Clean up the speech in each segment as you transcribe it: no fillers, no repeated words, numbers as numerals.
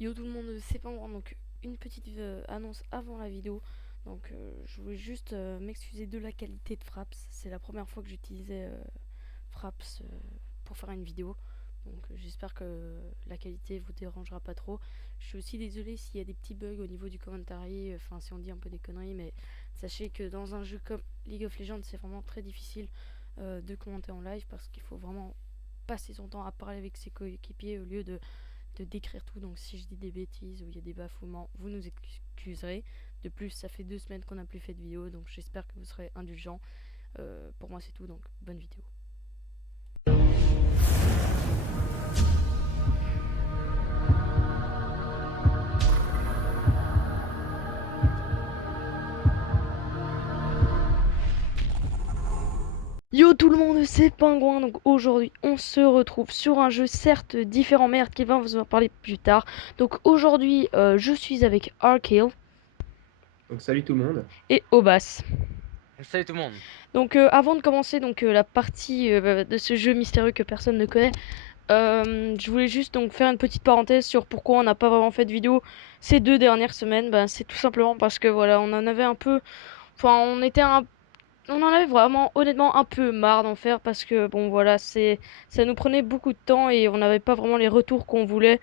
Yo tout le monde, c'est pas moi. Donc une petite annonce avant la vidéo. Donc je voulais juste m'excuser de la qualité de Fraps. C'est la première fois que j'utilisais Fraps pour faire une vidéo. Donc j'espère que la qualité vous dérangera pas trop. Je suis aussi désolé s'il y a des petits bugs au niveau du commentary, enfin si on dit un peu des conneries, mais sachez que dans un jeu comme League of Legends, c'est vraiment très difficile de commenter en live parce qu'il faut vraiment passer son temps à parler avec ses coéquipiers au lieu de décrire tout. Donc si je dis des bêtises ou il y a des bafouements, vous nous excuserez. De plus, ça fait 2 semaines qu'on n'a plus fait de vidéo, donc j'espère que vous serez indulgents. Pour moi, c'est tout, donc bonne vidéo. Yo tout le monde, c'est Pingouin. Donc aujourd'hui, on se retrouve sur un jeu certes différent, merde, qui va vous en parler plus tard. Donc aujourd'hui, je suis avec Arkill Donc salut tout le monde. et Obas. Salut tout le monde. Donc avant de commencer la partie de ce jeu mystérieux que personne ne connaît, je voulais juste donc faire une petite parenthèse sur pourquoi on n'a pas vraiment fait de vidéo ces 2 dernières semaines. C'est tout simplement parce que voilà, on en avait un peu, enfin on en avait vraiment honnêtement un peu marre d'en faire parce que bon voilà, ça nous prenait beaucoup de temps et on n'avait pas vraiment les retours qu'on voulait.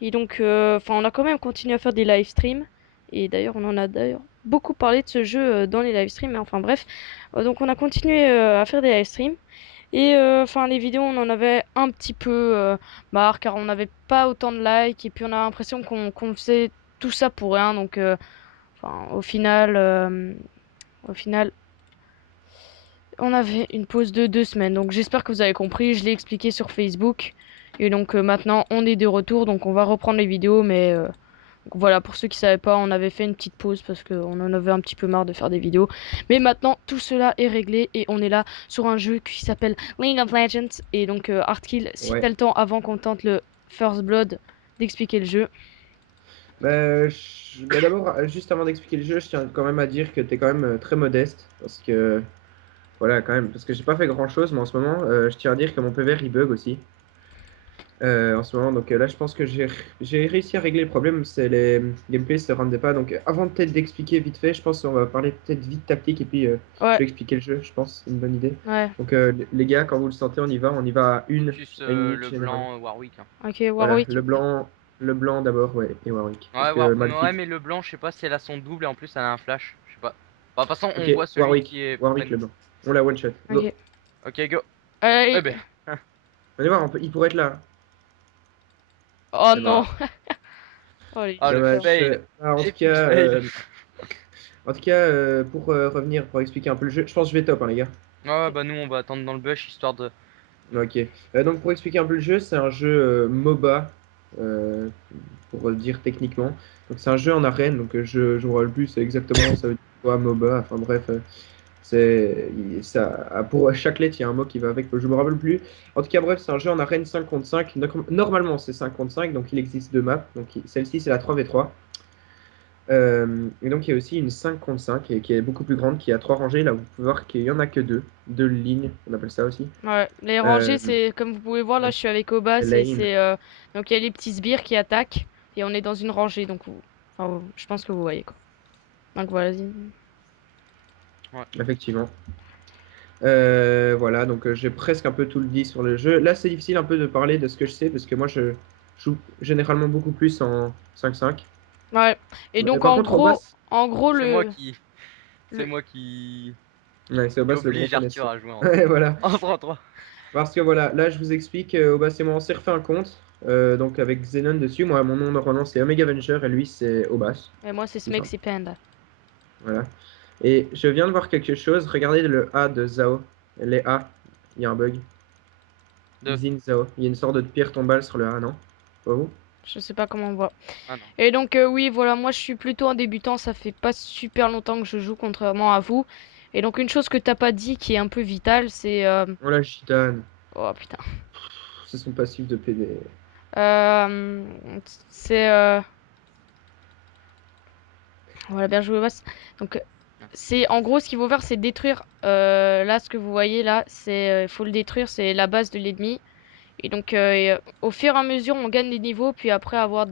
Et donc on a quand même continué à faire des live streams et d'ailleurs on en a d'ailleurs beaucoup parlé de ce jeu dans les live streams. Mais enfin bref, donc on a continué à faire des live streams. Et les vidéos, on en avait un petit peu marre car on n'avait pas autant de likes et puis on a l'impression qu'on faisait tout ça pour rien. Donc, au final, on avait une pause de 2 semaines. Donc, j'espère que vous avez compris. Je l'ai expliqué sur Facebook. Et donc, maintenant, on est de retour. Donc, on va reprendre les vidéos. Mais donc voilà, pour ceux qui savaient pas, on avait fait une petite pause parce qu'on en avait un petit peu marre de faire des vidéos. Mais maintenant, tout cela est réglé et on est là sur un jeu qui s'appelle League of Legends. Et donc, Artkill, si Ouais. t'as le temps avant qu'on tente le First Blood d'expliquer le jeu. D'abord, juste avant d'expliquer le jeu, je tiens quand même à dire que tu es quand même très modeste. Parce que, voilà, quand même, parce que j'ai pas fait grand-chose, mais en ce moment, je tiens à dire que mon PVR il bug aussi. En ce moment, donc là, je pense que j'ai réussi à régler le problème, c'est les gameplays se rendaient pas. Donc, avant peut-être d'expliquer vite fait, je pense qu'on va parler peut-être vite tactique et puis je Ouais, vais expliquer le jeu, je pense, c'est une bonne idée. ouais. Donc, les gars, quand vous le sentez, on y va Focus à une minute le généralement. blanc Warwick, hein. Ok, Voilà, Warwick. le blanc d'abord, ouais, et Warwick. Parce Ouais, que ouais, Malphite. mais le blanc, je sais pas si elle a son double et en plus elle a un flash. Je sais pas. Bah, de toute façon, Ok, on voit celui Warwick, qui est Warwick prenne. le blanc. On l'a one shot. Go. Ok. Ok, go. Allez. Eh ben. Allez voir, il pourrait être là. Oh C'est non. mort. Oh les Ah, le Dommage. cheaters. fail. En tout Epic cas, fail. pour revenir, pour expliquer un peu le jeu, je pense que je vais top, hein, les gars. Ouais, bah nous on va attendre dans le bush histoire de. Ok. Donc pour expliquer un peu le jeu, c'est un jeu MOBA, euh, pour dire techniquement. Donc c'est un jeu en arène, donc je vois le plus, c'est exactement ça veut dire quoi MOBA. Enfin bref, ça, pour chaque lettre, il y a un mot qui va avec, je me rappelle plus. En tout cas, bref, c'est un jeu en arène 5 contre 5. Normalement, c'est 5 contre 5, donc il existe deux maps. Donc celle-ci, c'est la 3v3. Et donc il y a aussi une 5 contre 5 qui est beaucoup plus grande, qui a trois rangées. Là, vous pouvez voir qu'il y en a que deux lignes, on appelle ça aussi. Ouais, les rangées, Euh, c'est comme vous pouvez voir là, ouais, je suis avec Obas et lane. c'est donc il y a les petits sbires qui attaquent et on est dans une rangée donc je pense que vous voyez quoi. Donc voilà. Ouais. Effectivement. Voilà, donc j'ai presque un peu tout le dit sur le jeu. Là, c'est difficile un peu de parler de ce que je sais, parce que moi, je joue généralement beaucoup plus en 5-5. Ouais. Et donc Par contre, au bass, en gros C'est moi le qui. C'est le moi qui. ouais, c'est au Qui bass le grand oblige Arthur connaisseur. à jouer en Ouais, voilà. en 3-3. Parce que voilà, là, je vous explique, au bass, c'est moi, on s'est refait un compte, donc avec Xenon dessus. Moi, mon nom normalement, c'est Omega Avenger, et lui, c'est Obas. et moi c'est Tout simple. Smexy Panda. Voilà. Et je viens de voir quelque chose. Regardez le A de Zao. Les A, il y a un bug. De. Xin Zao. Il y a une sorte de pierre tombale sur le A, non? Pas vous? Je sais pas comment on voit. Ah non. Et donc oui, voilà, moi je suis plutôt un débutant, ça fait pas super longtemps que je joue contrairement à vous. Et donc une chose que t'as pas dit qui est un peu vitale, c'est Oh la gitane. oh putain. C'est son passif de PD. Euh, c'est voilà, bien joué, Obas. Donc c'est en gros ce qu'il faut faire, c'est détruire là ce que vous voyez là, c'est il faut le détruire, c'est la base de l'ennemi. Et donc au fur et à mesure, on gagne des niveaux, puis après avoir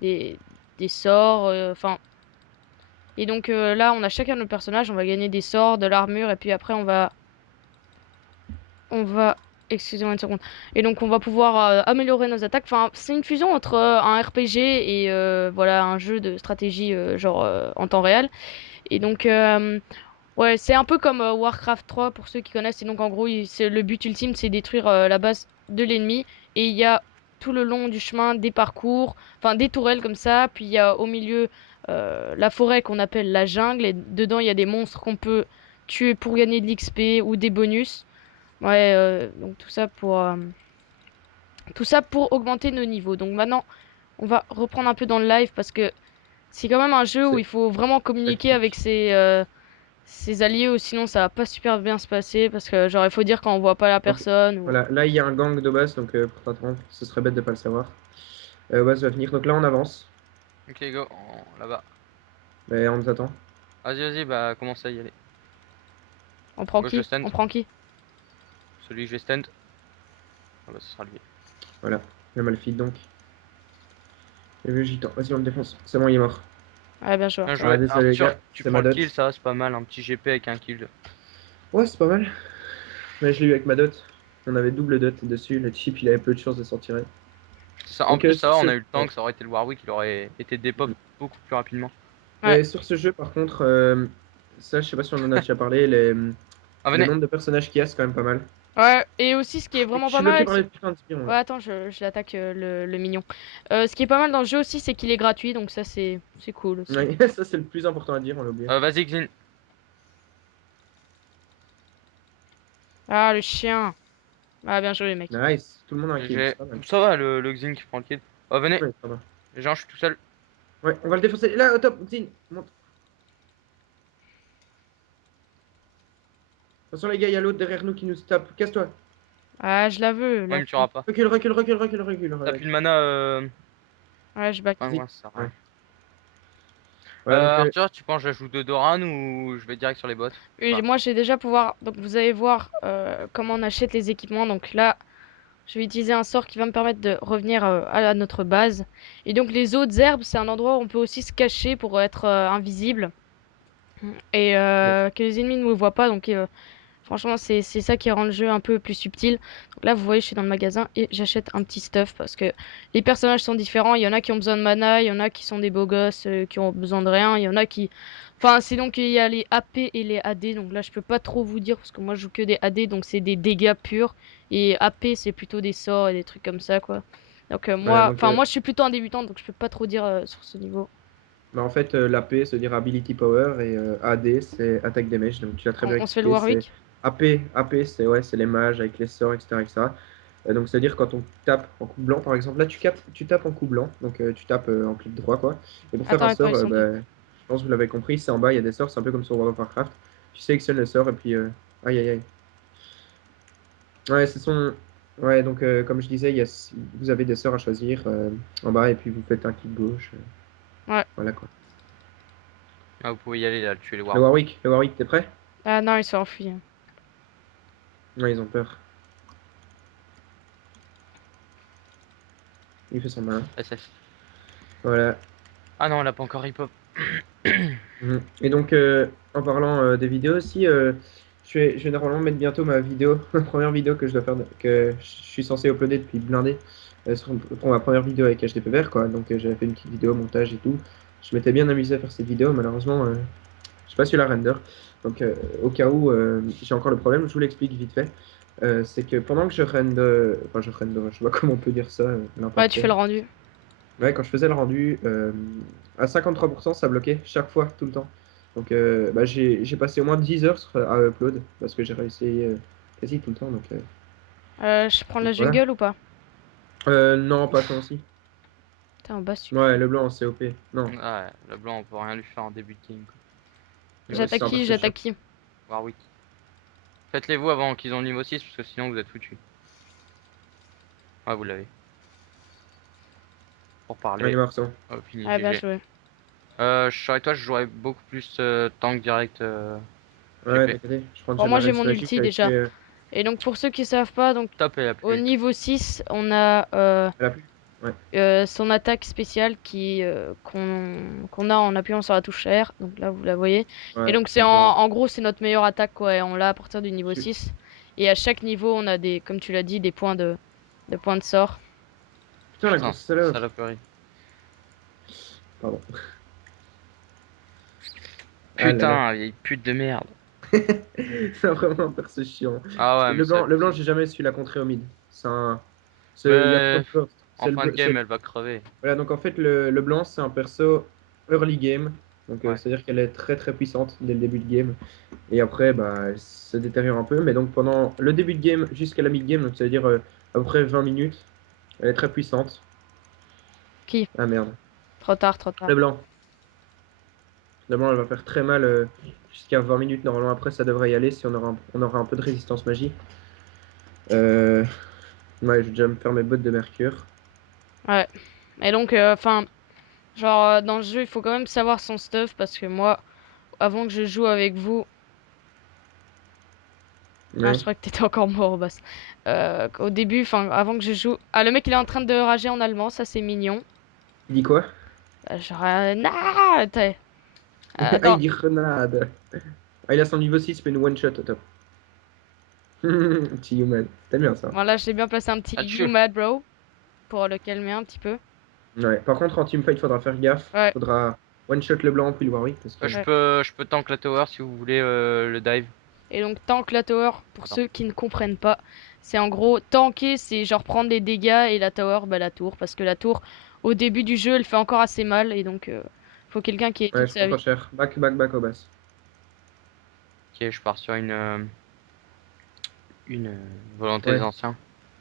des, des sorts, enfin. Et donc là, on a chacun notre personnage, on va gagner des sorts, de l'armure, et puis après, on va, excusez-moi une seconde. Et donc, on va pouvoir améliorer nos attaques. Enfin, c'est une fusion entre un RPG et voilà, un jeu de stratégie, genre en temps réel. Et donc, ouais, c'est un peu comme Warcraft 3 pour ceux qui connaissent. Et donc, en gros, le but ultime, c'est détruire la base de l'ennemi. Et il y a tout le long du chemin des parcours, enfin des tourelles comme ça. Puis il y a au milieu la forêt qu'on appelle la jungle. Et dedans, il y a des monstres qu'on peut tuer pour gagner de l'XP ou des bonus. Ouais, donc tout ça pour augmenter nos niveaux. Donc maintenant, on va reprendre un peu dans le live parce que c'est quand même un jeu où C'est il faut vraiment communiquer avec tactique. ses alliés ou sinon ça va pas super bien se passer parce que genre il faut dire quand on voit pas la Donc, personne ou... voilà, là il y a un gang de base, donc pour t'attendre, ce serait bête de pas le savoir. Base va venir, donc là on avance, Ok, go, là-bas. mais on nous attend. Vas-y, vas-y, bah commence à y aller. On prend Moi je qui? On stand. prend qui? Celui que je vais stand. Ah bah ce sera lui. Voilà, le Malphite donc. Et le gitan, vas-y on le défonce, c'est bon il est mort. Ouais, bien joué. Bien Ah joué. désolé les Arthur, gars, tu c'est prends ma le dot. kill, ça c'est pas mal, un petit GP avec un kill. Ouais c'est pas mal, mais je l'ai eu avec ma dot. On avait double dot dessus, le chip il avait peu de chances de s'en tirer. C'est ça. En Donc plus, ça sur va, ce... on a eu le ouais. tank, ça aurait été le Warwick, il aurait été dépop beaucoup plus rapidement. Ouais. Mais sur ce jeu par contre, ça je sais pas si on en a déjà parlé, Ah, le venez. nombre de personnages qu'il y a c'est quand même pas mal. Ouais, et aussi ce qui est Je vraiment pas suis bloqué mal, par c'est... les putains de spions Ouais, là. attends, je l'attaque le mignon. Ce qui est pas mal dans le jeu aussi, c'est qu'il est gratuit, donc ça c'est cool aussi. Ouais, ça c'est le plus important à dire, on l'a oublié. Vas-y, Xin. Ah, le chien. Ah, bien joué, mec. Nice, tout le monde a un kill, GG. c'est pas mal. Ça va, le Xin qui prend le kill. Oh, venez. Ouais, ça va. Genre, je suis tout seul. Ouais, on va le défoncer. Là, au top, Zine, monte. Attention les gars, il y a l'autre derrière nous qui nous tape. Casse-toi. Ah, je la veux, Moi, il la me tuera fille. pas. Recule, recule, recule, recule, recule. T'as Ouais, plus de mana, Ouais, je back. enfin, vas-y. ouais, ça sert à Ouais. rien. Voilà, donc Arthur, tu penses que je joue de Doran ou je vais direct sur les bots? Oui, Bah, moi, je vais déjà pouvoir... Donc, vous allez voir comment on achète les équipements. Donc là... Je vais utiliser un sort qui va me permettre de revenir à notre base. Et donc les autres herbes, c'est un endroit où on peut aussi se cacher pour être invisible et yes. que les ennemis ne me voient pas. Donc franchement, c'est ça qui rend le jeu un peu plus subtil. Donc là, vous voyez, je suis dans le magasin et j'achète un petit stuff parce que les personnages sont différents. Il y en a qui ont besoin de mana, il y en a qui sont des beaux gosses qui ont besoin de rien. Il y en a qui... Enfin, c'est donc il y a les AP et les AD. Donc là, je peux pas trop vous dire parce que moi, je joue que des AD, donc c'est des dégâts purs. Et AP, c'est plutôt des sorts et des trucs comme ça, quoi. Donc Voilà, moi, donc enfin moi, je suis plutôt un débutant, donc je peux pas trop dire sur ce niveau. bah, en fait, l'AP se dire Ability Power et AD c'est Attack Damage. Donc tu l'as très bien On se fait le expliqué. C'est Warwick. AP c'est ouais, c'est les mages avec les sorts, etc. etc. Donc c'est-à-dire quand on tape en coup blanc, par exemple, là tu tapes en coup blanc, donc tu tapes en clic droit quoi. Et pour faire un Attends, attends, sort, ils sont deux. bah, je pense que vous l'avez compris, c'est en bas, il y a des sorts, c'est un peu comme sur World of Warcraft. Tu sélectionnes le sort et puis aïe aïe aïe. Ouais, c'est son. Ouais, donc comme je disais, vous avez des sorts à choisir en bas et puis vous faites un clic gauche. Ouais. Voilà quoi. vous pouvez y aller là, tuer les Warwick. Le Warwick, t'es prêt? Ah non, ils sont enfuis. Ouais, ils ont peur. Il fait son malin. SS. Voilà. Ah non, elle a pas encore hip-hop. Mhm. Et donc, en parlant des vidéos aussi, je vais normalement mettre bientôt ma vidéo, ma première vidéo que je dois faire, que je suis censé uploader depuis blindé, pour ma première vidéo avec HDP vert, quoi. Donc, j'avais fait une petite vidéo, montage et tout. Je m'étais bien amusé à faire cette vidéo, malheureusement, je pas su la render. Donc, au cas où j'ai encore le problème, je vous l'explique vite fait. C'est que pendant que je render, enfin, je sais pas comment on peut dire ça, Ouais, tu l'imparfait. fais le rendu. Ouais, quand je faisais le rendu, à 53%, ça bloquait chaque fois, tout le temps. Donc, bah, j'ai passé au moins 10 heures à upload parce que j'ai réussi quasi tout le temps. Je prends la Donc voilà. jungle ou pas? Non, pas toi aussi. T'es en bas, s'il te plaît. Ouais, le blanc en COP. Non. Ouais, le blanc, on peut rien lui faire en début de game, quoi. Mais ouais, c'est J'attaque un qui? perso chiant. J'attaque qui? Warwick. Faites-les vous avant qu'ils ont le niveau 6, parce que sinon vous êtes foutus. Ouais, vous l'avez. Pour Ouais, il est parler. mort, c'est bon. Oh, fini, Ah, bien GG. joué. Je serais toi, je jouerais beaucoup plus tank direct Ouais, GP. t'inquiète, je prends Bon, déjà de moi, la j'ai race mon magique ulti avec. déjà. Et donc, pour ceux qui savent pas, donc Top et la au plus ulti. niveau 6, on a Elle a plus. son attaque spéciale qu'on a en appuyant sur la touche R. Donc là, vous la voyez. Et Ouais, donc, c'est en gros, c'est notre meilleure attaque, quoi. Et on l'a à partir du niveau je- 6. Et à chaque niveau, on a des, comme tu l'as dit, des points de sort. Putain, la Putain, grosse salope. saloperie. Pardon. Ah là là. Putain, vieille pute de merde. C'est vraiment un perso chiant. Ah ouais, mais ça Le blanc, abusé. j'ai jamais su la contrer au mid. Il y a trop Mais de burst. en fin de game, elle va crever. Voilà, donc en fait, le blanc, c'est un perso early game. Donc, Ouais. c'est-à-dire qu'elle est très très puissante dès le début de game. Et après, bah, elle se détériore un peu. Mais donc, pendant le début de game jusqu'à la mid-game, donc ça veut dire à peu près 20 minutes, elle est très puissante. Qui? Ah merde. Trop tard, trop tard. Le blanc. Le blanc, elle va faire très mal jusqu'à 20 minutes. Normalement, après, ça devrait y aller si on aura un peu de résistance magie. Euh, Ouais, je vais déjà me faire mes bottes de mercure. Ouais. Et donc, enfin, genre, dans le jeu, il faut quand même savoir son stuff parce que moi, avant que je joue avec vous, ah, je Ouais. crois que t'étais encore mort, Bass. Au début, enfin, avant que je joue. Ah, le mec, il est en train de rager en allemand, ça c'est mignon. Il dit quoi? Genre, nah, Ah, il attends, dit grenade. Ah, il a son niveau 6, mais une one shot au top. Petit human. T'aimes bien ça? voilà, j'ai bien placé un petit Ah, You tue. Mad Bro pour le calmer un petit peu. Ouais. Par contre, en teamfight, faudra faire gaffe. Ouais, Faudra one shot le blanc puis le Warwick. Parce que... Je ouais. peux, je peux tank la tower si vous voulez le dive. Et donc, tank la tower, pour Attends. ceux qui ne comprennent pas, c'est en gros, tanker, c'est genre prendre des dégâts et la tower, bah la tour. Parce que la tour, au début du jeu, elle fait encore assez mal et donc, faut quelqu'un qui ait Ouais, toute je sa prends pas vie. cher. Back au bass. Ok, je pars sur une volonté des Ouais, anciens.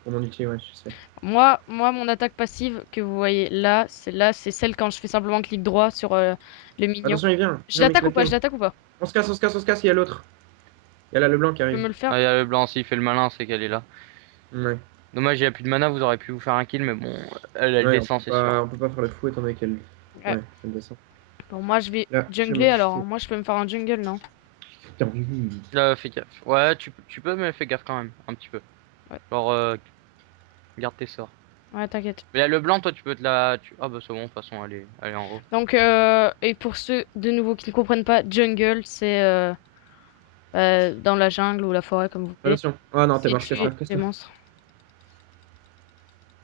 pour mon ulti, ouais, je sais. Moi, mon attaque passive que vous voyez là, c'est celle quand je fais simplement clic droit sur le mignon. Attention, il vient. Je Il va l'attaque ou pas? m'éclater. Je l'attaque ou pas? On se casse, il y a l'autre. Il y a là le blanc qui Tu peux arrive. me le faire? Ah, il y a le blanc, s'il fait le malin, c'est qu'elle est là. Ouais. Dommage, il n'y a plus de mana, vous aurez pu vous faire un kill, mais bon, elle Ouais, descend, c'est sûr. on peut pas faire le fou étant donné qu'elle. Ouais. Ouais, elle descend. Bon, moi, je vais Là, je vais jungler alors, modifier. hein. Moi, je peux me faire un jungle, non? Putain, oui. Fais gaffe. Ouais, tu peux, mais fais gaffe quand même, un petit peu. Ouais, Genre, garde tes sorts. ouais, t'inquiète. Mais là, le blanc, toi, tu peux te la. Ah, bah, c'est bon, de toute façon, elle est en haut. Donc, et pour ceux de nouveau qui ne comprennent pas, jungle, c'est dans la jungle ou la forêt, comme vous voulez. Attention. Ah non, t'es C'est mort, tuer casse-toi, les casse-toi. monstres.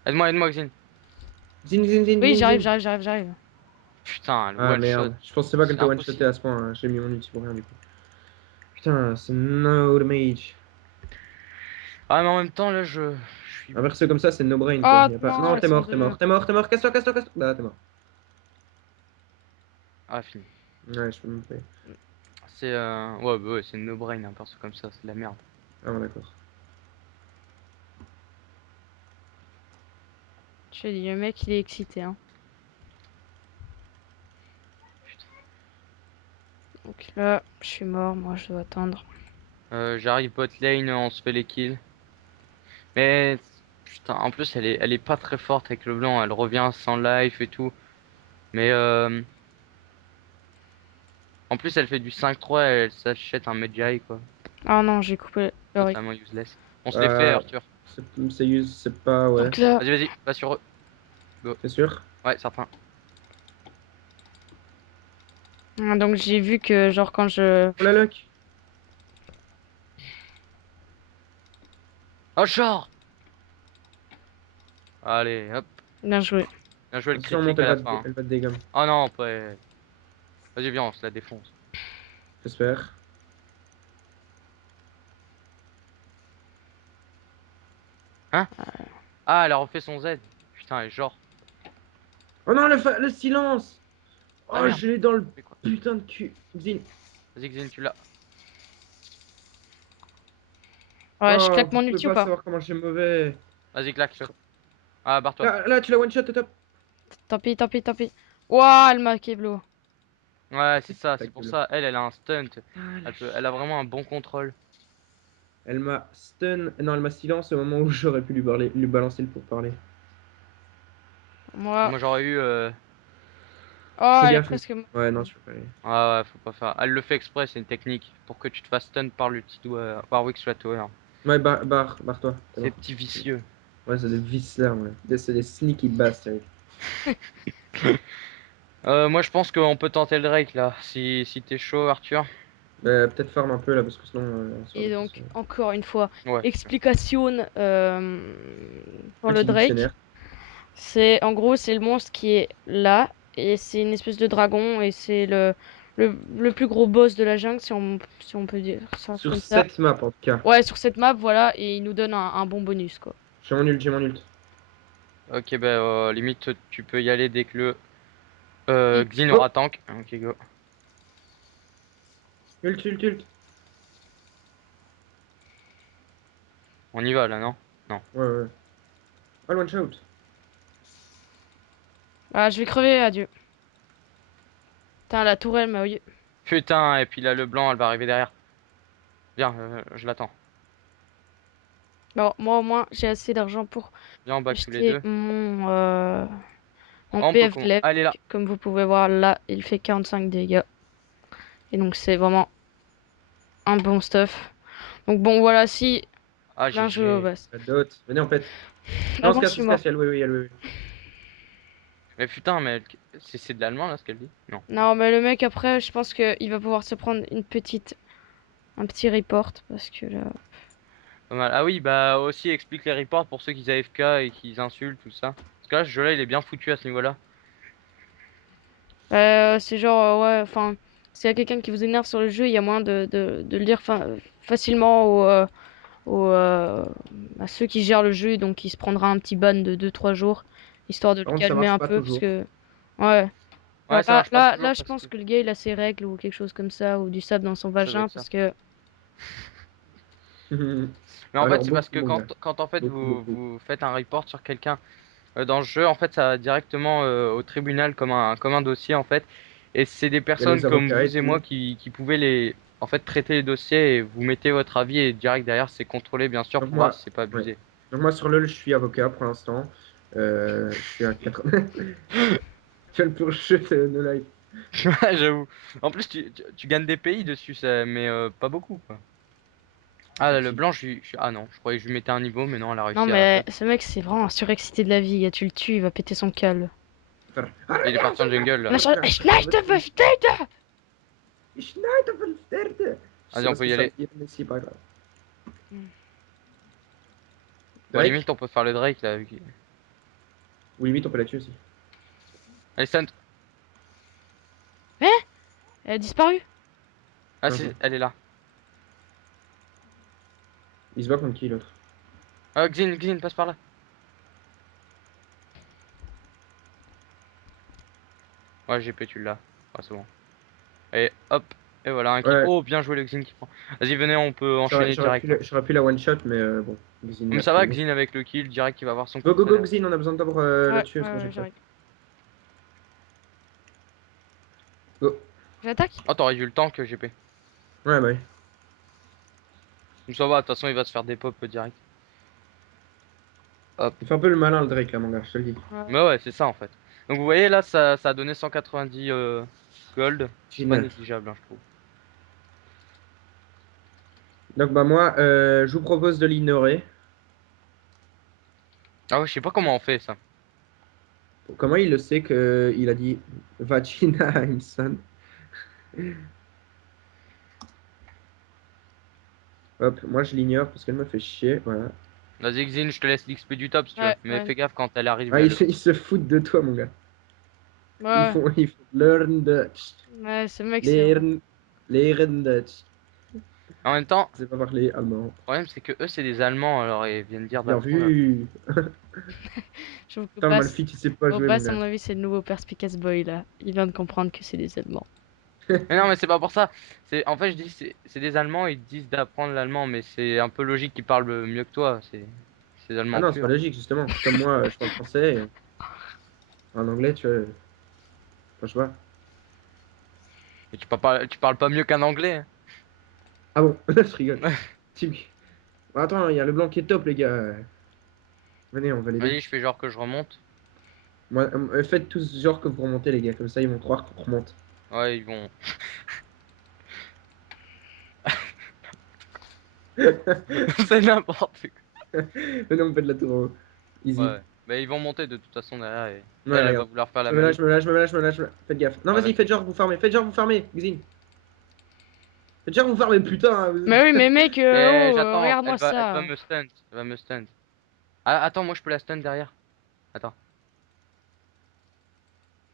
Aide-moi, Xin. Oui, j'arrive, Zin. j'arrive, j'arrive, j'arrive. Putain, le Ah one shot. merde, je pensais pas qu'elle C'est était one-shotée impossible. à ce point, hein. J'ai mis mon ulti pour rien du coup. Putain, c'est no damage. Ah, mais en même temps, là, je suis. Un perso comme ça, c'est no brain quoi. Oh Y a pas... non, Non, laisse-moi t'es de... mort, casse-toi, Bah, t'es mort. Ah, fini. Ouais, je peux me faire. C'est. Ouais, bah, ouais, c'est no brain, un perso comme ça, c'est de la merde. Ah, bon, d'accord. Je te dis, le mec, il est excité, hein. Putain. Donc là, je suis mort, moi, je dois attendre. J'arrive bot lane, on se fait les kills. Mais. Putain, en plus, elle est pas très forte avec le blanc, elle revient sans life et tout. Mais en plus, elle fait du 5-3, elle s'achète un Medjay, quoi. Ah non, j'ai coupé le rythme. Totalement useless. On se les fait, Euh, Arthur. c'est pas, ouais. Donc là, Vas-y, va sur eux. Go. C'est sûr? Ouais, certain. donc j'ai vu que, genre, quand je... Oh la luck! Oh, genre! Allez, hop. Bien joué. Bien joué le Attention, on critique monte, à la fin, hein. elle va te dégommer. Oh non, pas. Vas-y, viens, on se la défonce. J'espère. Hein? Ah, elle a refait son Z. Putain, et genre. Oh non, le silence! Ah Oh, merde. je l'ai dans le Mais quoi? putain de cul. Zin. Vas-y, Xin, tu l'as. Ouais, je Oh, claque vous mon pouvez ulti ou pas pas? savoir comment j'ai mauvais. Vas-y, claque. Ah, barre-toi. Là, tu l'as one shot au top. Tant pis, tant pis, tant pis. Ouah, elle m'a keblo. Ouais, c'est ça, Tac, c'est pour ça. Elle a un stunt. Ah, la Elle a vraiment un bon contrôle. Elle m'a stun. Non, elle m'a silence au moment où j'aurais pu lui balancer le pour parler. Moi... Moi, j'aurais eu. Oh, Fais elle est gaffe. presque morte. Ouais, non, je peux pas aller. Ah ouais, faut pas faire. Elle le fait exprès, c'est une technique. Pour que tu te fasses stun par le petit Warwick sur la tower. Ouais, barre-toi. T'es Ces mort. petits vicieux. Ouais, c'est des vis là, ouais. C'est des sneaky bastards. Moi je pense qu'on peut tenter le Drake là, si t'es chaud Arthur. Peut-être farm un peu là, parce que sinon, ça va Et pas se... donc, encore une fois, Ouais. explication pour le Petit Drake. dictionnaire. C'est en gros, c'est le monstre qui est là et c'est une espèce de dragon et c'est le plus gros boss de la jungle si on peut dire ça Sur comme ça. cette map en tout cas. Ouais, sur cette map, voilà, et il nous donne un bon bonus quoi. J'ai mon ult. Ok bah limite tu peux y aller dès que le Mm. Xin Oh! aura tank. Ok go. Ult, ult, ult. On y va là non? Non. Ouais, ouais. All one shot. Ah, je vais crever, adieu. Putain, la tourelle m'a... Putain et puis là le blanc elle va arriver derrière. Viens, je l'attends. Bon, moi au moins, j'ai assez d'argent pour Viens on back tous les acheter deux. mon Oh, on peut PF con. Glaive. Allez là. Comme vous pouvez voir là, il fait 45 dégâts. Et donc c'est vraiment un bon stuff. Donc bon, voilà, si... Ah Bien joué au GG. boss. La dot. Venez, on pète. Ah, Non, moi, je on suis se mort. casse, oui, oui, oui, oui. Mais putain mais c'est de l'allemand là ce qu'elle dit? Non. Non, mais le mec, après, je pense qu'il va pouvoir se prendre un petit report, parce que là... Pas mal. Ah oui, bah aussi explique les reports pour ceux qui AFK et qui insultent, tout ça. Parce que là, ce jeu-là, il est bien foutu à ce niveau-là. C'est genre, ouais, enfin, s'il y a quelqu'un qui vous énerve sur le jeu, il y a moyen de le dire facilement à ceux qui gèrent le jeu, donc il se prendra un petit ban de 2 3 jours, histoire de le Par contre, ça calmer marche un pas peu, parce toujours. que, ouais. Genre Ouais, ça marche pas toujours là, je parce pense que que le gars, il a ses règles ou quelque chose comme ça, ou du sable dans son ça doit vagin, être ça. parce que, Mais en fait, Alors, c'est parce beaucoup, que mon gars. quand en fait Beaucoup, beaucoup. vous faites un report sur quelqu'un dans le jeu, en fait, ça va directement au tribunal comme un dossier en fait. Et c'est des Il y a personnes les comme avocats et vous et moi tout. qui pouvaient en fait traiter les dossiers et vous mettez votre avis et direct derrière c'est contrôlé bien sûr Donc, pour voir moi, si c'est pas ouais. abusé. Donc, moi, sur LoL, je suis avocat pour l'instant. Je suis à 80. Tu as le pur jeu de No Life. Ouais, j'avoue. En plus, tu gagnes des pays dessus, mais pas beaucoup, quoi. Ah, là, le Si. blanc, ah non, je croyais que je lui mettais un niveau, mais non, elle a non, réussi à mais clap. ce mec, c'est vraiment un surexcité de la vie, gars. Tu le tues, il va péter son câble. Enfin, Il est parti en jungle, là. Ich möchte verstehen! Ich schneide von Sterne. Je Vas-y, sais on pas ce peut que y ça veut aller. dire, mais c'est pas grave. Bon, limite, Drake? on peut faire le Drake, là. Ou limite, on peut la tuer aussi. Allez, stunt. Eh? Elle a disparu? Ah, Attends. elle est là. Il se bat contre qui l'autre? Ah, Xin, passe par là. Ouais, GP, tu l'as. Ouais, c'est bon. Allez, hop. Et voilà, un kill. Ouais, Oh, bien joué, le Xin qui prend. Vas-y, venez, on peut enchaîner direct, hein. j'aurais pu la one shot, mais bon, Xin Mais l'a ça va, pris. Xin, avec le kill, direct, il va avoir son Go, coup de go, go, tonnerre. Xin, on a besoin de toi pour la Ouais, tuer, ouais, sinon j'ai ouais, peur. j'arrive. Go. J'attaque? Oh, t'aurais dû le tank, GP. Ouais, bah oui. Donc ça va, de toute façon, il va se faire des pop direct. Hop. Il fait un peu le malin, le Drake, là, mon gars, je te le dis. Ouais. Mais ouais, c'est ça en fait. Donc vous voyez là, ça a donné 190 gold. C'est pas Génial. négligeable, hein, je trouve. Donc, bah, moi, je vous propose de l'ignorer. Ah ouais, je sais pas comment on fait ça. Comment il le sait que il a dit Vagina Heimson? Hop, moi je l'ignore parce qu'elle me fait chier. Voilà. Vas-y, Xin, je te laisse l'XP du top si tu veux. Ouais, Mais ouais. fais gaffe quand elle arrive, Ah, elle. ils se foutent de toi, mon gars. Ouais, Ils font learn Dutch. ouais, ce mec, c'est vraiment... Learn, learn Dutch. En même temps, Je sais pas parler allemand. le problème c'est que eux c'est des Allemands, alors ils viennent dire Bien d'apprendre. vu. Je vous Putain, le passe. Malphite, il sait pas Au jouer, mon passe, à gars. mon avis, c'est le nouveau Perspicace Boy, là. Il vient de comprendre que c'est des Allemands. Mais non, mais c'est pas pour ça. En fait, je dis c'est des Allemands, ils te disent d'apprendre l'allemand, mais c'est un peu logique qu'ils parlent mieux que toi. C'est des Ah Allemands non, c'est pas purs. logique, justement. C'est comme moi, je parle français. En anglais, tu vois. Enfin, je sais pas. Et tu parles pas mieux qu'un anglais, Ah bon, je rigole. hein. Tim- Bon, attends, il y a le blanc qui est top, les gars. Venez, on va l'aider. Vas-y, je fais genre que je remonte. Moi, faites tous genre que vous remontez, les gars. Comme ça, ils vont croire qu'on remonte. Ouais, ils vont. C'est n'importe quoi. Venez, on fait de la tour en haut. Easy. Ouais. Mais ils vont monter de toute façon derrière et Ouais, elle va regarde. vouloir faire la Je me lâche, manip. je me lâche, je me lâche, je me lâche, Faites gaffe. Non, Ouais, vas-y, vas-y. faites genre vous farmez, Xin. Faites genre vous farmez, putain. Mais oui, mais mec, Mais oh, j'attends, regarde-moi elle va ça. me stun. Elle va me stun. Ah, attends, moi je peux la stun derrière. Attends.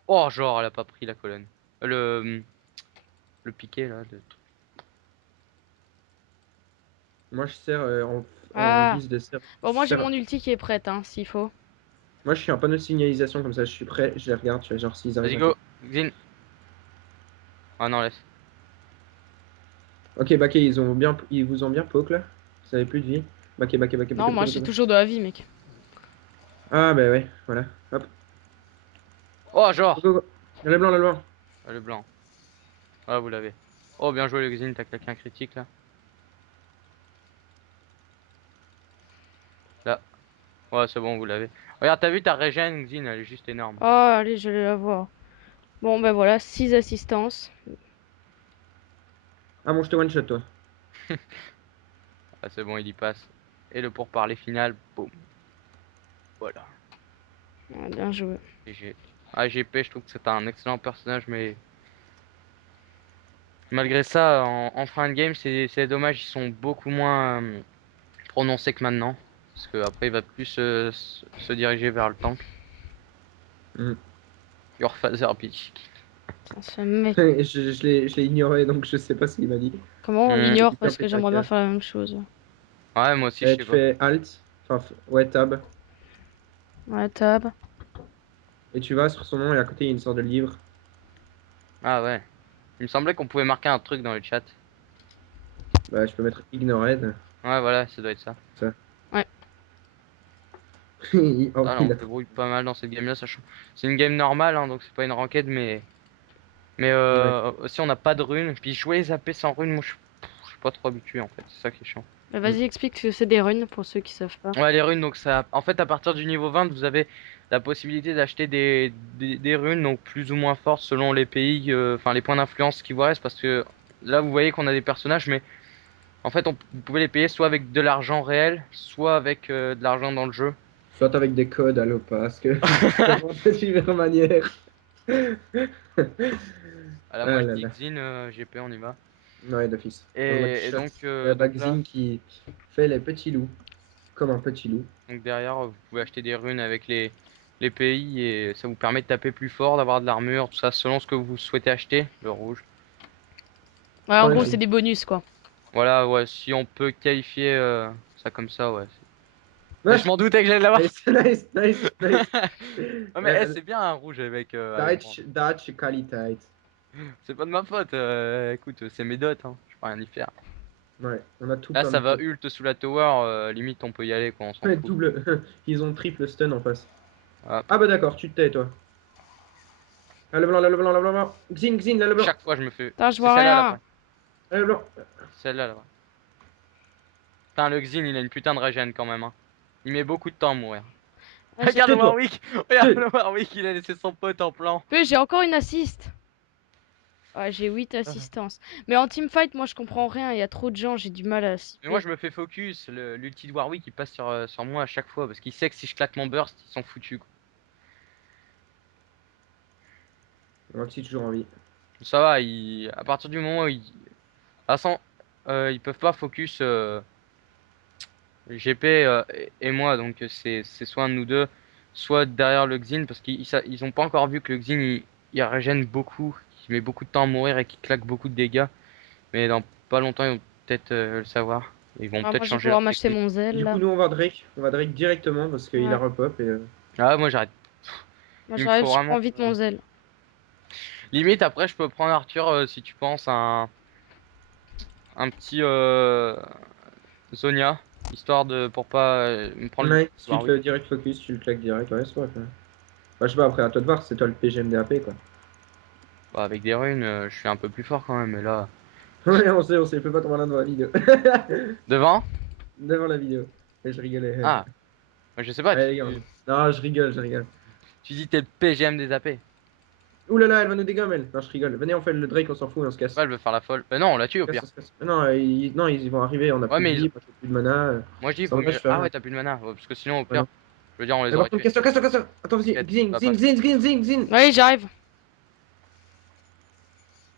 Oh, genre, elle a pas pris la colonne. Le piqué là. Moi, je sers en Ah. guise de serre. Bon, moi j'ai mon ulti qui est prête, hein, s'il faut. Moi, je suis un panneau de signalisation comme ça, je suis prêt, je les regarde, je fais genre s'ils Vas-y, arrivent. Ok, go. Xin. Ah non, laisse. ok, Baké, ils vous ont bien poke là. Vous avez plus de vie. Baké, Baké, Baké, Baké, Non, moi Baké, j'ai Baké. toujours de la vie, mec. Ah, bah ouais, voilà. Hop. Oh, Go, genre. go, go. Le blanc, le blanc. Ah, le blanc. Ah, vous l'avez. Oh, bien joué, le Xin, t'as claqué un critique là. Là. Ouais, c'est bon, vous l'avez. Regarde, t'as vu ta régène, Xin, elle est juste énorme. Oh, allez, je vais la voir. Bon, ben voilà, 6 assistances. Ah, bon, je te one shot, toi. Ah, c'est bon, il y passe. Et le pourparler final, boum. Voilà. Ah, bien joué. GG. Ah, GP, je trouve que c'est un excellent personnage, mais malgré ça, en fin de game, c'est dommage, ils sont beaucoup moins prononcés que maintenant. Parce que après, il va plus se diriger vers le tank. Mhm. Your father bitch. Putain, ce mec. Je l'ai ignoré, donc je sais pas ce qu'il m'a dit. Comment on Hmm. J'ai l'ignore dit tiens, parce que j'aimerais bien PKK. faire la même chose. Ouais, moi aussi, je sais Tu pas. fais Alt, enfin, ouais, Tab, Ouais, tab. et tu vas sur son nom et à côté il y a une sorte de livre. Ah ouais. Il me semblait qu'on pouvait marquer un truc dans le chat. Bah, je peux mettre Ignored. Ouais, voilà, ça doit être ça. Ça. Ouais. Oh, Ah non, il on a se trop. débrouille pas mal dans cette game-là, sachant. C'est une game normale, hein, donc c'est pas une ranked, mais Ouais. aussi on n'a pas de runes. Puis jouer les AP sans runes, moi je suis pas trop habitué en fait, c'est ça qui est chiant. Bah, Mm. vas-y, explique ce que c'est des runes pour ceux qui savent pas. Ouais, les runes, donc ça. En fait, à partir du niveau 20, vous avez la possibilité d'acheter des runes, donc plus ou moins fortes selon les pays, enfin les points d'influence qui vous restent, parce que là vous voyez qu'on a des personnages, mais en fait vous pouvez les payer soit avec de l'argent réel, soit avec de l'argent dans le jeu. Soit avec des codes à l'opas, que de diverses manières. Ah là, moi Ah je là dis là. Xin, GP, on y va. Ouais, d'office. On one Et shot. donc là. Bagzine qui fait les petits loups. Comme un petit loup. Donc derrière, vous pouvez acheter des runes avec les pays et ça vous permet de taper plus fort, d'avoir de l'armure, tout ça selon ce que vous souhaitez acheter, le rouge. Ouais, en Ouais, gros, c'est des bonus, quoi. Voilà, ouais, si on peut qualifier ça comme ça, ouais. Mais je Ah, m'en doutais que j'allais l'avoir. nice, nice, nice, nice. Ouais, mais c'est bien un rouge avec bronze. Dutch qualiteit. C'est pas de ma faute, écoute, c'est mes dots, hein. Je peux rien y faire. Ouais, on a tout Là, plein ça de va potes. ult sous la tower, limite on peut y aller, quoi, on s'en Ouais, fout. double. Ils ont triple stun en face. Hop. Ah bah d'accord, tu te tais toi. Là le blanc, là le blanc, là le blanc, là le blanc. Xin, Xin, là le blanc. Chaque fois, je me fais. Putain, je C'est vois celle-là rien. là-bas. Là le blanc. Celle-là là-bas. Putain, le Xin, il a une putain de régène quand même, hein. Il met beaucoup de temps à mourir. Ah, Regarde Tais-toi. Warwick! Regarde Tais. le Warwick, il a laissé son pote en plan. J'ai encore une assist. Ouais, j'ai 8 assistances. Mais en teamfight, moi, je comprends rien. Il y a trop de gens, j'ai du mal à Mais moi cibler. je me fais focus, l'ulti de Warwick il passe sur moi à chaque fois parce qu'il sait que si je claque mon burst, ils sont foutus quoi. Moi aussi toujours en vie. Ça va, à partir du moment où ils. À ils peuvent pas focus GP et moi, donc c'est soit un de nous deux, soit derrière le Xin parce qu'ils ont pas encore vu que le Xin il régène beaucoup, il met beaucoup de temps à mourir et qu'il claque beaucoup de dégâts. Mais dans pas longtemps ils vont peut-être le savoir. Ils vont Ah, peut-être moi, je vais changer leur pouvoir m'acheter technique. mon zèle, Du coup là. nous on va Drake. On va Drake directement parce qu'il a Ouais. repop et Ah moi j'arrête. Moi, Il me j'arrive, faut je vraiment. prends vite mon zèle. Limite, après, je peux prendre Arthur si tu penses un petit Zonia, histoire de pour pas me prendre le ouais, si tu te Warwick. le direct focus, tu le claques direct, ouais, c'est vrai. Quoi. Bah, je sais pas, après à toi de voir, c'est toi le PGM DAP quoi. Bah, avec des runes, je suis un peu plus fort quand même, mais là. Ouais, on sait, fais pas ton malin devant la vidéo. Devant? Devant la vidéo. Et je rigolais. Ah, moi, je sais pas, Allez les gars, non, je rigole, je rigole. tu dis t'es le PGM des AP. Ouh là là, elle va nous dégommer elle. Non, je rigole. Venez, on fait le Drake, on s'en fout et on se Ouais, casse. elle veut faire la folle. Non, on la tue au On se pire. casse, on se casse. Non, non, ils y vont arriver, on a Ouais, plus de mais vie, moi j'ai plus de mana. moi je dis, il Ça vaut va, je mieux. fais Ah rien. ouais, t'as plus de mana. Ouais, parce que sinon, au Ouais, pire, non. Je veux dire, on les Mais par aurait contre, tués. casse-toi, casse-toi, casse-toi. Attends, vas-y. T'inquiète, Xing, va zing, pas. zing, zing, zing, zing. Oui, j'arrive.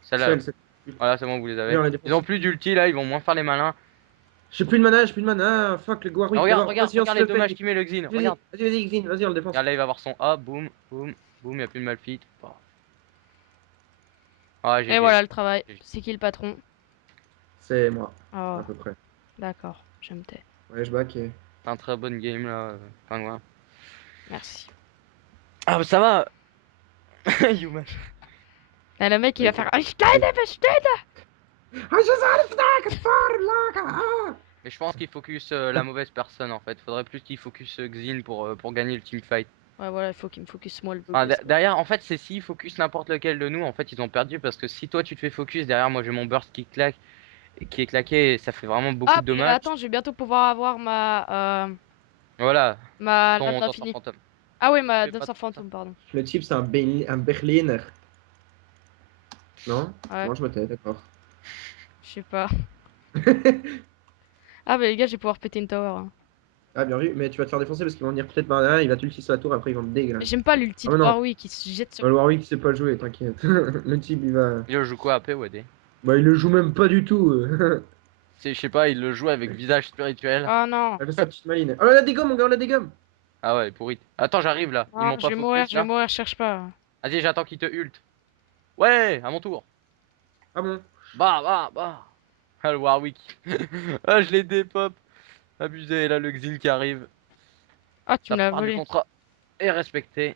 Celle-là, là. Celle, celle. Voilà, c'est bon, vous les avez. Viens, on les Ils ont défonce. plus d'ulti là, ils vont moins faire les malins. J'ai plus de mana, j'ai plus de mana. Fuck, le Ah, Warwick regarde, d'abord. regarde, Vas-y, regarde ensuite les le fait, dommages lui. qu'il met le Xin. Vas-y, Regarde. vas-y, Xing, vas-y, on le défonce. Regarde, là, il va avoir son A, boum, boum, boum, il a plus de malfit. Bah. Ah, Et GG. voilà le travail. GG. C'est qui le patron? C'est moi, Oh, à peu près. d'accord, je me tais. Ouais, je back et... C'est un très bon game là, pingouin. Merci. Ah, bah, ça va. Human. Là, le mec, il va Ok. faire. Ah, je t'aide, je t'aide. Mais je pense qu'il focus la mauvaise personne en fait. Faudrait plus qu'il focus Xin pour gagner le teamfight. Ouais, voilà, il faut qu'il me focus moi le Enfin, focus. derrière, en fait, c'est s'ils focus n'importe lequel de nous, en fait, ils ont perdu parce que si toi tu te fais focus, derrière moi j'ai mon burst qui claque, qui est claqué, et ça fait vraiment beaucoup Ah, de mais dommages. attends, je vais bientôt pouvoir avoir Voilà, ma lave ton danseur d'infini. fantôme. Ah oui, ma Fais pas danseur trop ça. fantôme, pardon. Le type, c'est un Berliner. Non? Ouais, Non, je me tais, d'accord. je sais pas. Ah, bah les gars, je vais pouvoir péter une tower, hein. Ah, bien vu, mais tu vas te faire défoncer parce qu'ils vont venir peut-être par là, il va t'ulti sur la tour, après ils vont te déglinguer. J'aime pas l'ulti Ah, de mais non, Warwick qui se jette sur. le Warwick il sait pas jouer, t'inquiète. Le type il va. Il le joue quoi AP ou AD? Bah, il le joue même pas du tout. C'est, je sais pas, il le joue avec visage spirituel. Oh non. Elle fait sa petite maline. Oh, on a des gommes, mon gars, on a des gommes. Ah ouais, pourri. Attends, j'arrive là. Ils Ah, m'ont pas je focus vais là. mourir, cherche pas. Vas-y, j'attends qu'il te ult. Ouais, à mon tour. Ah bon? Bah, bah, bah. Ah, le Warwick. Ah, je l'ai dépop. Abusé, là, le Xin qui arrive. Ah, tu Ta me l'as part du volé. contrat est respectée.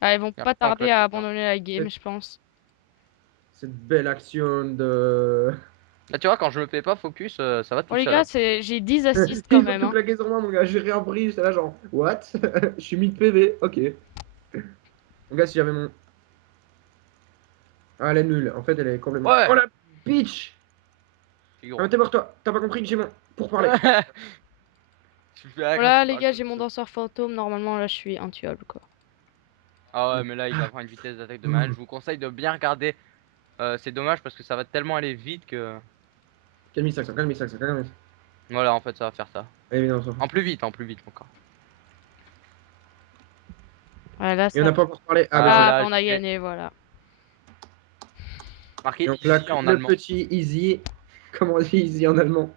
Ah, ils vont Et pas après, on tarder claque à la porte. abandonner la game, je pense. Cette belle action de. Là, tu vois, quand je me fais pas focus, ça va Bon, tout les seul, gars, hein. j'ai 10 assists quand Il veut même, tout hein. claquer sur moi, mon gars. J'ai rien pris, j'étais là, genre, what? Je suis mis de PV, ok. Mon gars, si j'avais mon. Ah, elle est nulle. En fait, elle est complètement. Ouais, Oh la bitch! Ah, mais figure. t'es mort, toi. T'as pas compris que j'ai mon. Pour parler. Tu fais ah, quand Voilà, tu les parles gars, comme j'ai mon ça. danseur fantôme. Normalement, là, je suis intuable, quoi. Ah ouais, mais là, il va avoir une vitesse d'attaque de malade. Je vous conseille de bien regarder. C'est dommage parce que ça va tellement aller vite que. Calme 1500, calme 1500, calme 1500. Voilà, en fait, ça va faire ça. Allez, viens, on s'en fout. En plus vite encore. Voilà, Et on ça. n'a pas encore parlé. Ah, bah c'est Ah, bon. bah, Voilà, on a GG. gagné, voilà. Marqué Et on easy claque en le allemand. petit Easy. Comment on dit Easy en allemand?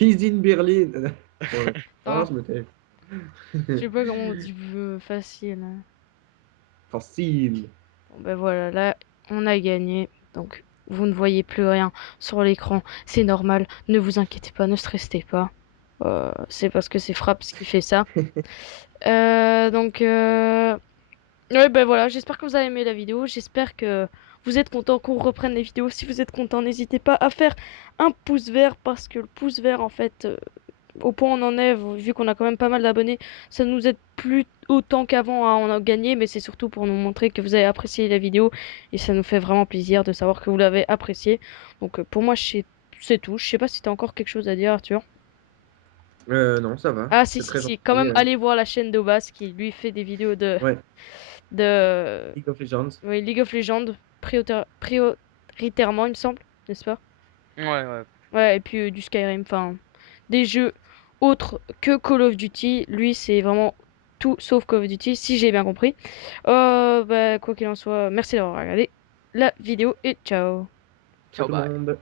Easy in Berlin. Ouais. Non, Attends, je me tais. je sais pas comment on dit facile, hein. Facile. Bon, ben voilà, là, on a gagné. Donc, vous ne voyez plus rien sur l'écran. C'est normal. Ne vous inquiétez pas, ne stressez pas. C'est parce que c'est Fraps qui fait ça. Donc, ouais, ben voilà, j'espère que vous avez aimé la vidéo. J'espère que vous êtes content qu'on reprenne les vidéos. Si vous êtes content, n'hésitez pas à faire un pouce vert parce que le pouce vert, en fait, au point où on en est, vu qu'on a quand même pas mal d'abonnés, ça nous aide plus autant qu'avant à en gagner, mais c'est surtout pour nous montrer que vous avez apprécié la vidéo et ça nous fait vraiment plaisir de savoir que vous l'avez apprécié. Donc pour moi, c'est tout. Je sais pas si t'as encore quelque chose à dire, Arthur. Non, ça va. Ah si C'est si très si, quand gentil. même allez voir la chaîne d'Obas qui lui fait des vidéos Ouais, de League of Legends. oui, League of Legends prioritairement, il me semble, n'est-ce pas? Ouais, ouais. Ouais, et puis du Skyrim, enfin des jeux autres que Call of Duty. Lui, c'est vraiment tout sauf Call of Duty, si j'ai bien compris. Bah, quoi qu'il en soit, merci d'avoir regardé la vidéo et ciao. Ciao Ciao, tout le bye. monde.